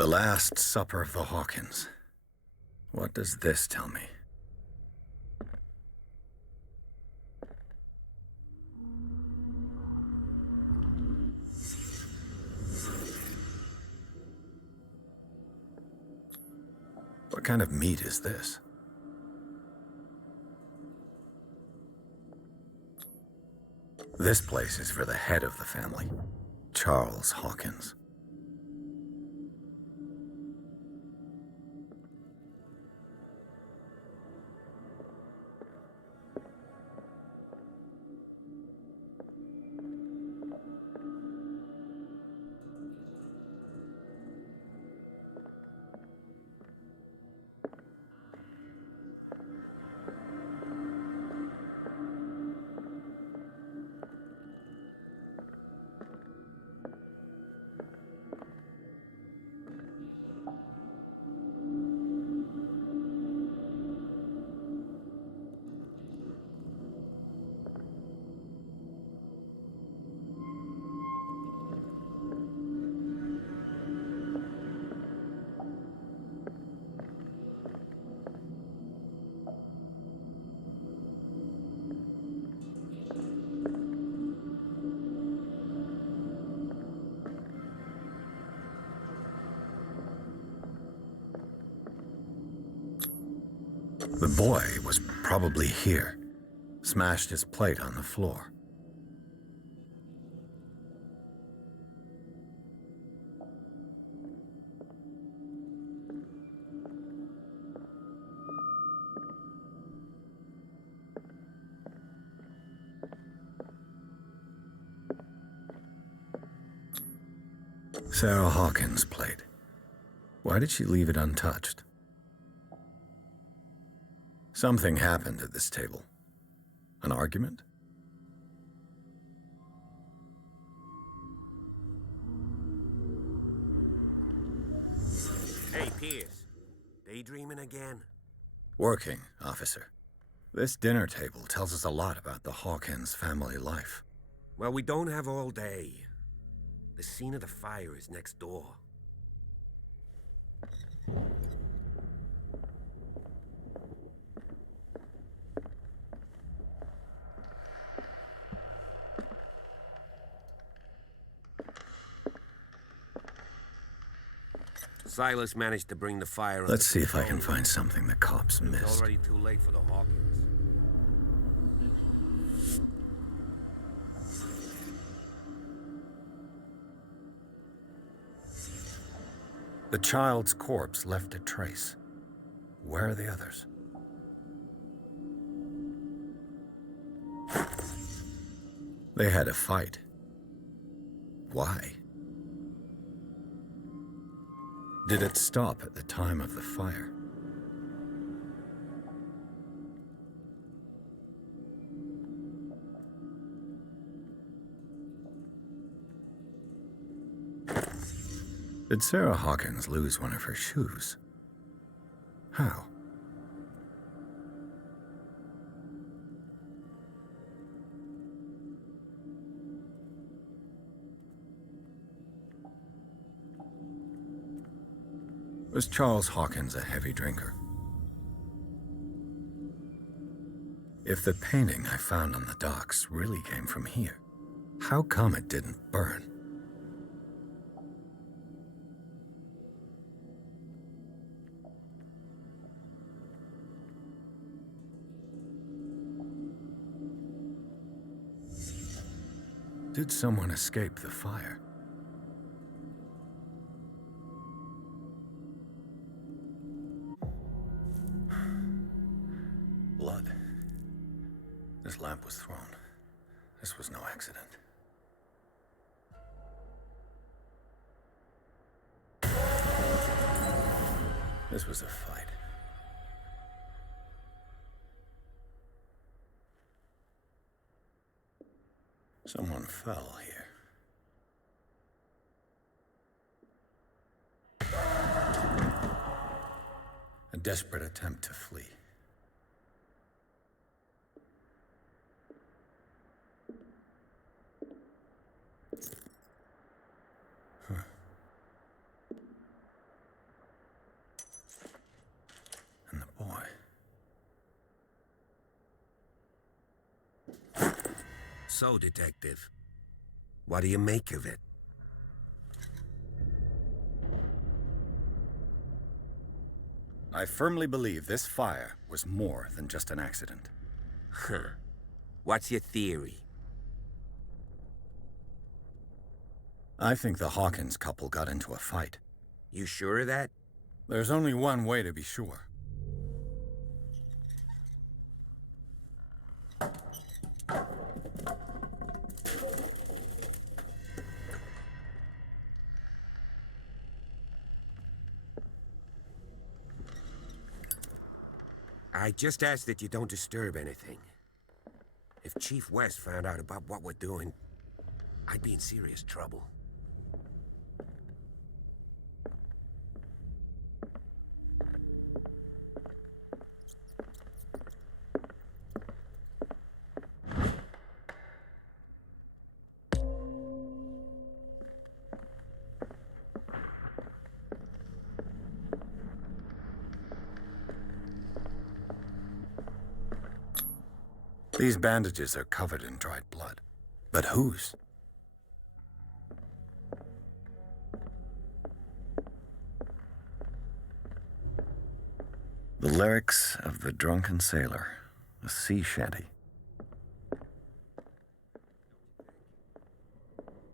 The Last Supper of the Hawkins. What does this tell me? What kind of meat is this? This place is for the head of the family, Charles Hawkins. The boy was probably here, smashed his plate on the floor. Sarah Hawkins' plate. Why did she leave it untouched? Something happened at this table. An argument? Hey, Pierce. Daydreaming again? Working, officer. This dinner table tells us a lot about the Hawkins family life. Well, we don't have all day. The scene of the fire is next door. Silas managed to bring the fire under Let's see if I control. can find something the cops It's missed. already too late for the Hawkins. The child's corpse left a trace. Where are the others? They had a fight. Why? Did it stop at the time of the fire? Did Sarah Hawkins lose one of her shoes? How? Was Charles Hawkins a heavy drinker? If the painting I found on the docks really came from here, how come it didn't burn? Did someone escape the fire? Blood. This lamp was thrown. This was no accident. This was a fight. Someone fell here. A desperate attempt to flee. So, Detective, what do you make of it? I firmly believe this fire was more than just an accident. Huh. What's your theory? I think the Hawkins couple got into a fight. You sure of that? There's only one way to be sure. I just ask that you don't disturb anything. If Chief West found out about what we're doing, I'd be in serious trouble. These bandages are covered in dried blood. But whose? The lyrics of the drunken sailor, a sea shanty.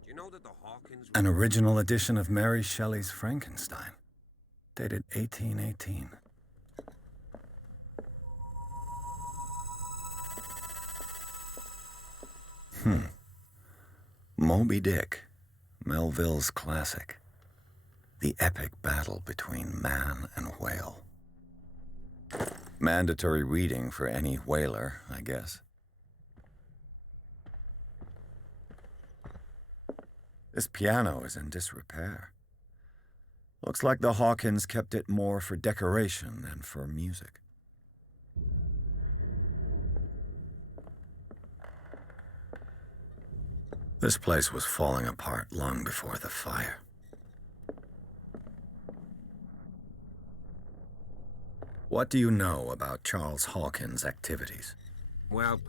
You know that the Hawkins... An original edition of Mary Shelley's Frankenstein, dated 1818. Moby Dick, Melville's classic. The epic battle between man and whale. Mandatory reading for any whaler, I guess. This piano is in disrepair. Looks like the Hawkins kept it more for decoration than for music. This place was falling apart long before the fire. What do you know about Charles Hawkins' activities? Well,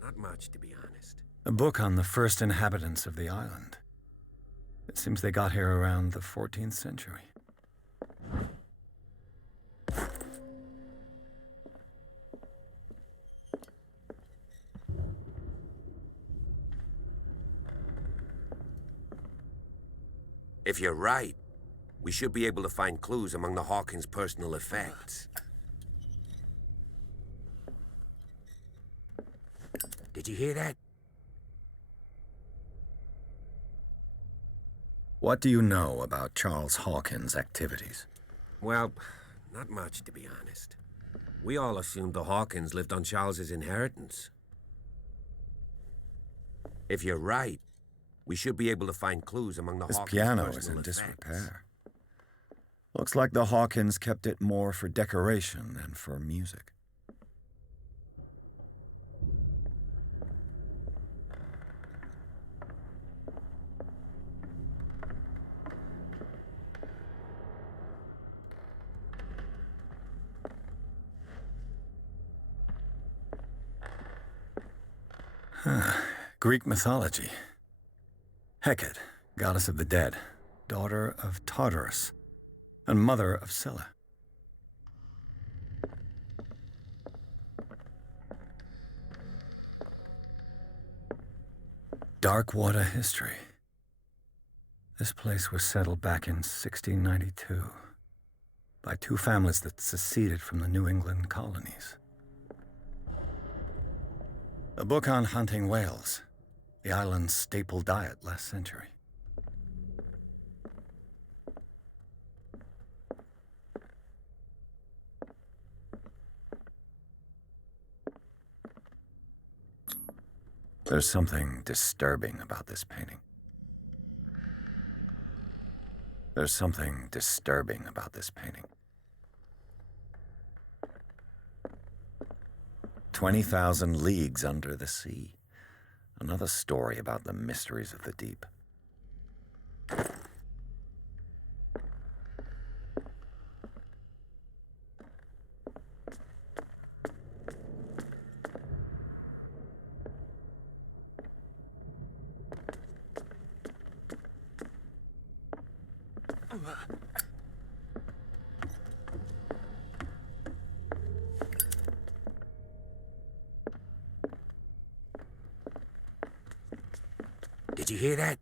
not much, to be honest. A book on the first inhabitants of the island. It seems they got here around the 14th century. If you're right, we should be able to find clues among the Hawkins' personal effects. Did you hear that? What do you know about Charles Hawkins' activities? Well, not much, to be honest. We all assumed the Hawkins lived on Charles's inheritance. If you're right, we should be able to find clues among the This Hawkins' piano is personal in effects. disrepair. Looks like the Hawkins kept it more for decoration than for music. Greek mythology. Hecate, goddess of the dead, daughter of Tartarus, and mother of Scylla. Dark water history. This place was settled back in 1692 by two families that seceded from the New England colonies. A book on hunting whales, the island's staple diet last century. There's something disturbing about this painting. There's something disturbing about this painting. 20,000 leagues under the sea. Another story about the mysteries of the deep. Did you hear that?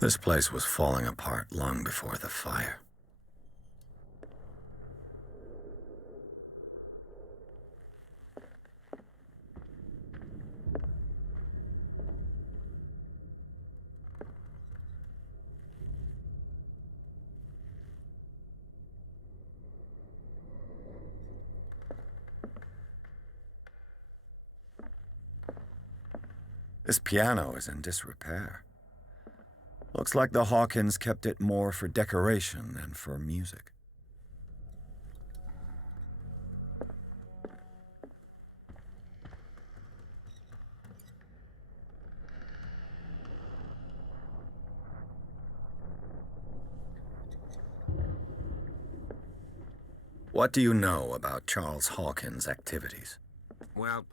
This place was falling apart long before the fire. This piano is in disrepair. Looks like the Hawkins kept it more for decoration than for music. What do you know about Charles Hawkins' activities? Well,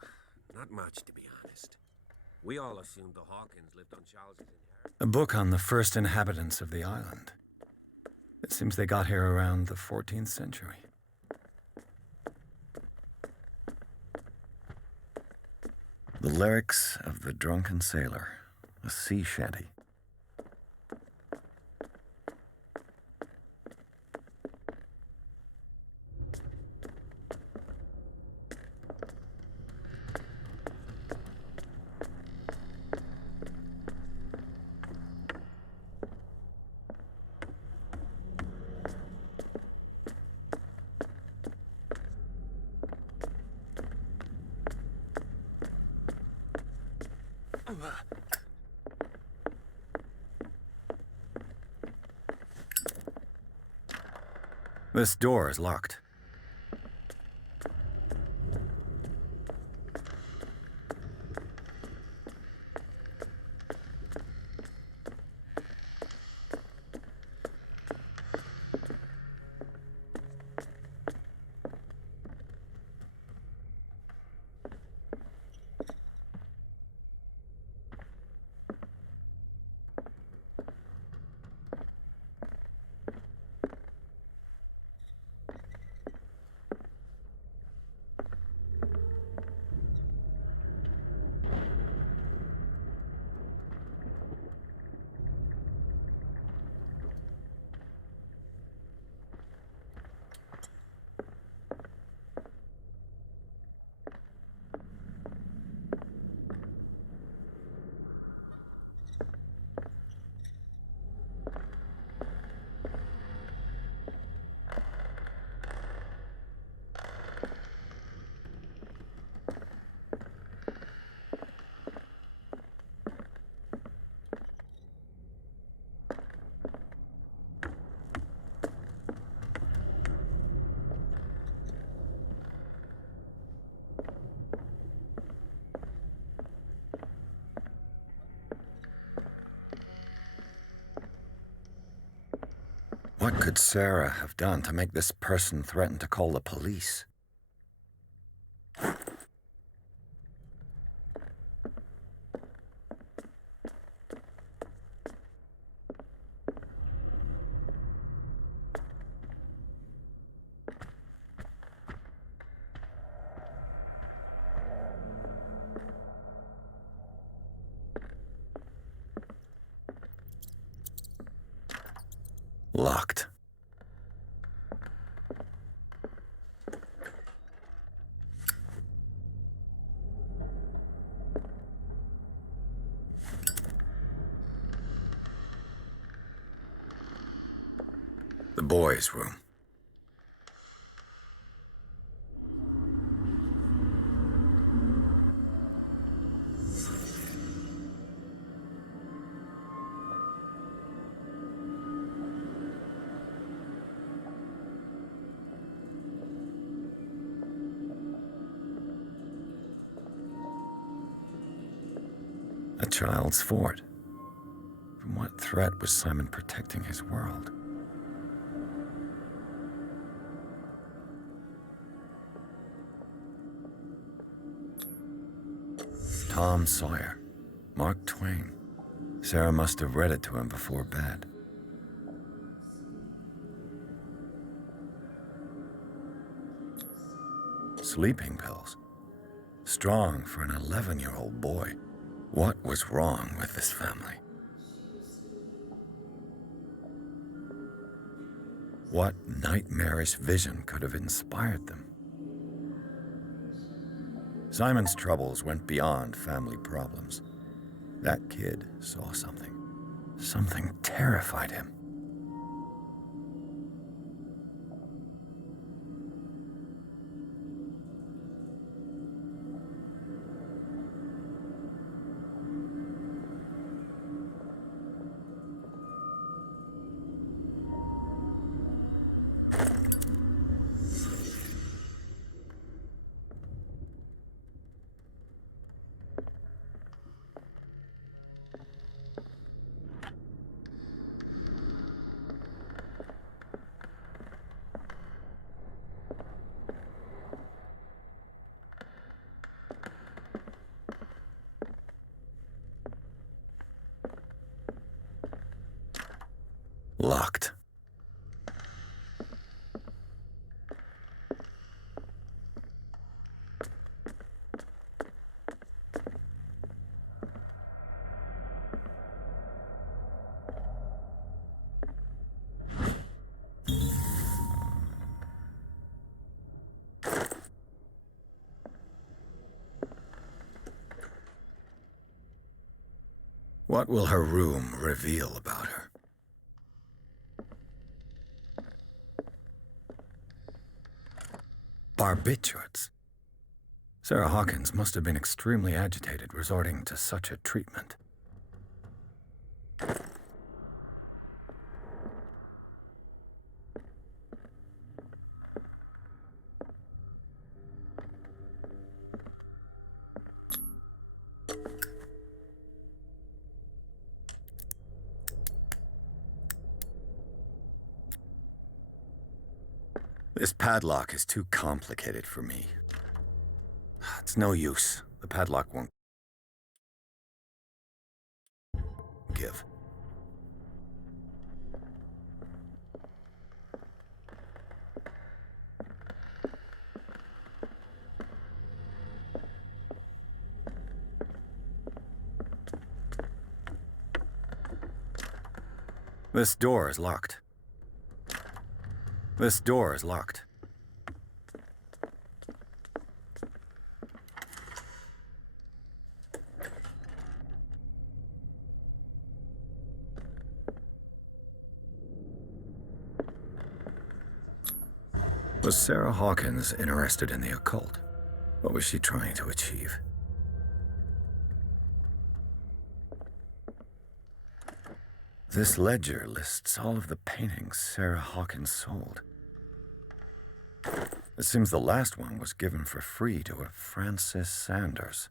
not much, to be honest. We all assumed the Hawkins lived on Charles's inheritance. A book on the first inhabitants of the island. It seems they got here around the 14th century. The lyrics of the drunken sailor, a sea shanty. This door is locked. What could Sarah have done to make this person threaten to call the police? Locked. The boys' room. A child's fort. From what threat was Simon protecting his world? Tom Sawyer. Mark Twain. Sarah must have read it to him before bed. Sleeping pills. Strong for an 11-year-old boy. What was wrong with this family? What nightmarish vision could have inspired them? Simon's troubles went beyond family problems. That kid saw something. Something terrified him. Locked. What will her room reveal about her? Barbiturates. Sarah Hawkins must have been extremely agitated resorting to such a treatment. This padlock is too complicated for me. It's no use. The padlock won't give. This door is locked. This door is locked. Was Sarah Hawkins interested in the occult? What was she trying to achieve? This ledger lists all of the paintings Sarah Hawkins sold. It seems the last one was given for free to a Francis Sanders.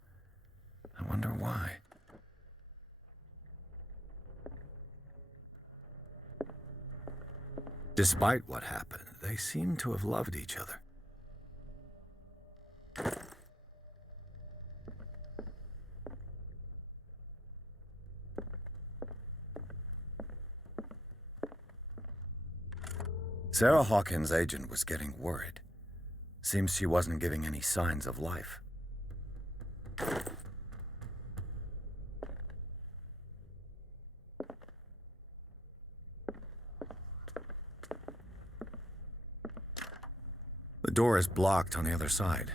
I wonder why. Despite what happened, they seem to have loved each other. Sarah Hawkins' agent was getting worried. Seems she wasn't giving any signs of life. The door is blocked on the other side.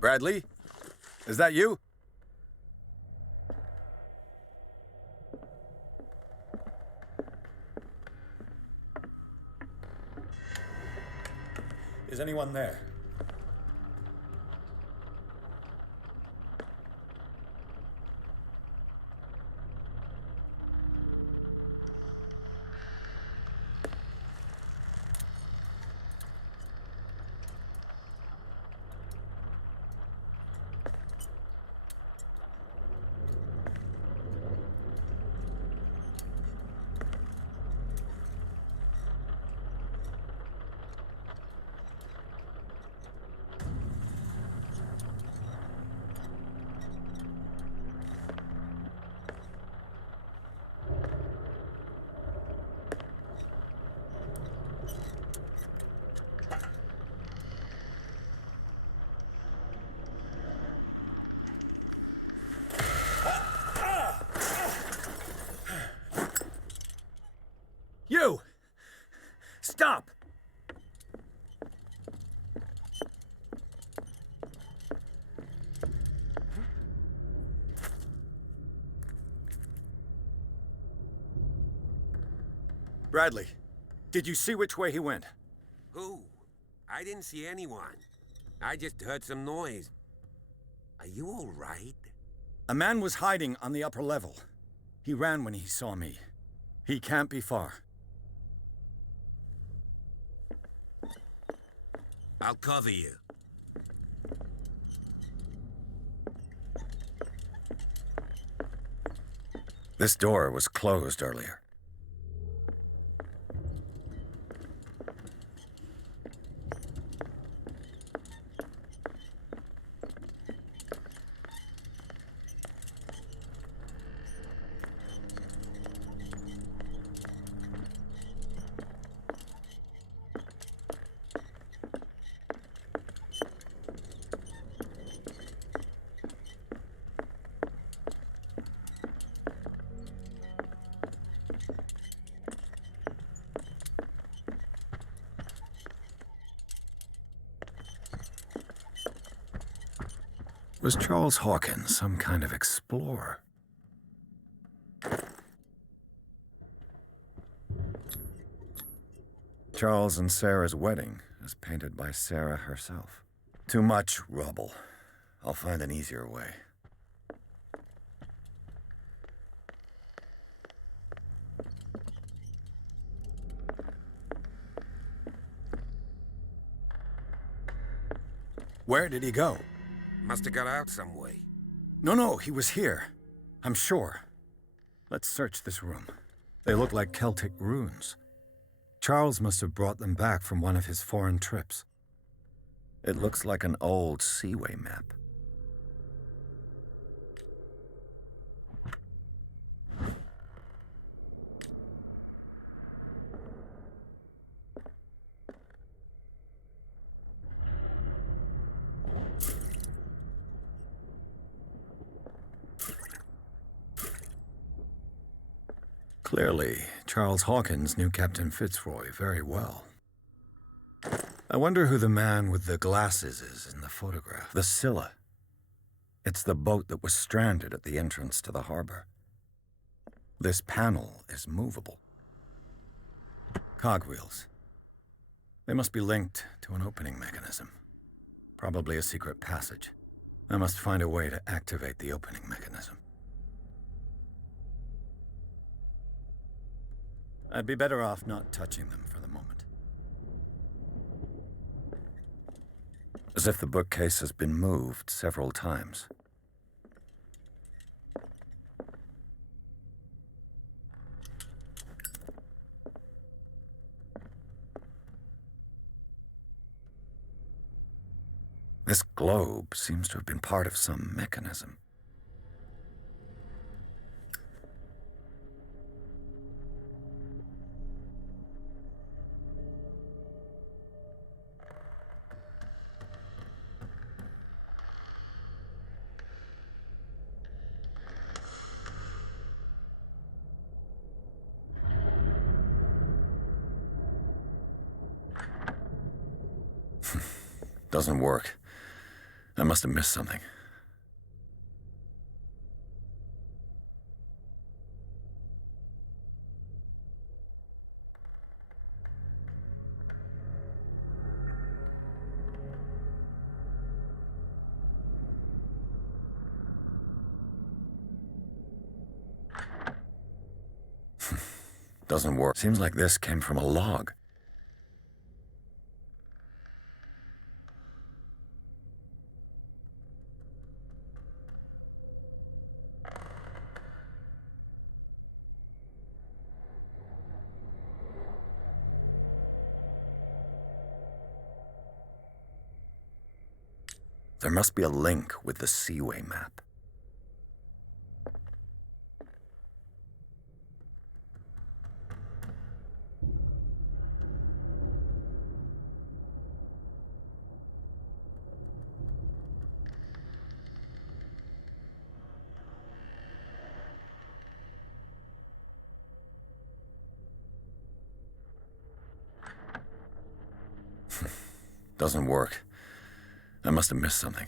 Bradley? Is that you? Is anyone there? Stop! Bradley, did you see which way he went? Who? I didn't see anyone. I just heard some noise. Are you all right? A man was hiding on the upper level. He ran when he saw me. He can't be far. I'll cover you. This door was closed earlier. Was Charles Hawkins some kind of explorer? Charles and Sarah's wedding, as painted by Sarah herself. Too much rubble. I'll find an easier way. Where did he go? Must have got out some way. No, he was here. I'm sure. Let's search this room. They look like Celtic runes. Charles must have brought them back from one of his foreign trips. It looks like an old seaway map. Clearly, Charles Hawkins knew Captain Fitzroy very well. I wonder who the man with the glasses is in the photograph. The Scylla. It's the boat that was stranded at the entrance to the harbor. This panel is movable. Cogwheels. They must be linked to an opening mechanism. Probably a secret passage. I must find a way to activate the opening mechanism. I'd be better off not touching them for the moment. As if the bookcase has been moved several times. This globe seems to have been part of some mechanism. Doesn't work. I must have missed something. Doesn't work. Seems like this came from a log. There must be a link with the Seaway map. Doesn't work. I must have missed something.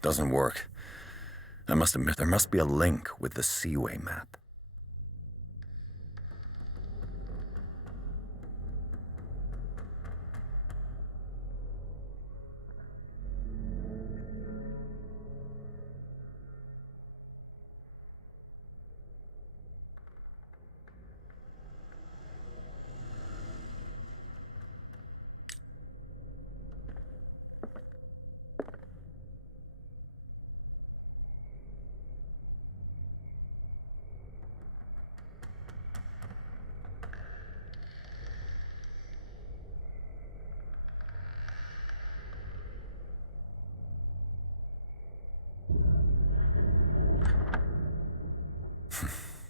Doesn't work. I must admit, there must be a link with the Seaway map.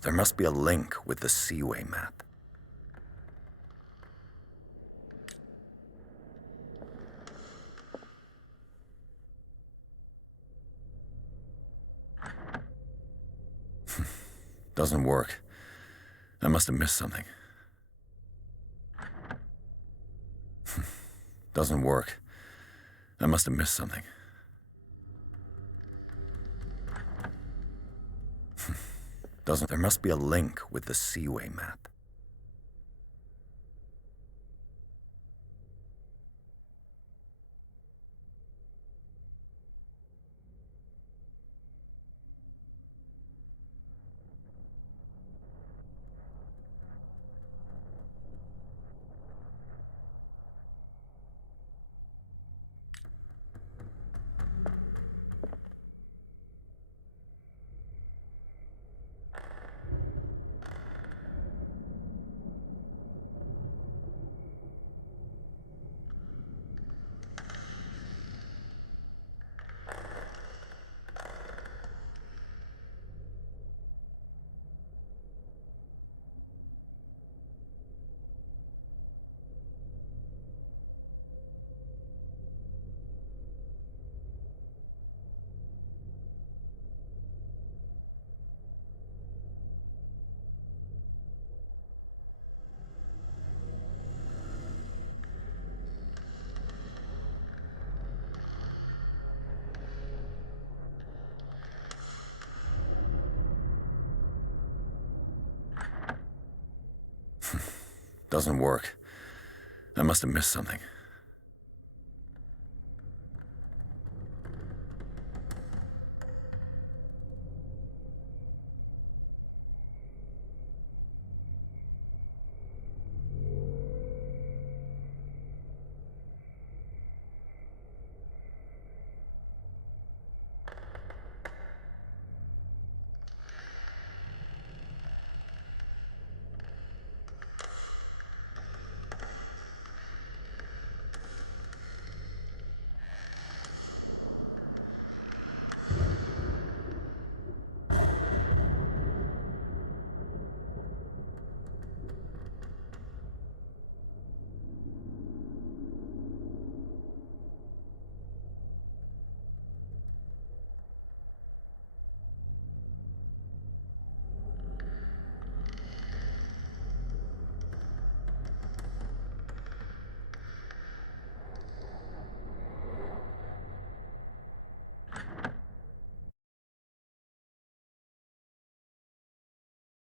There must be a link with the Seaway map. Doesn't work. I must have missed something. Doesn't work. I must have missed something. Doesn't. There must be a link with the Seaway map. Doesn't work. I must have missed something.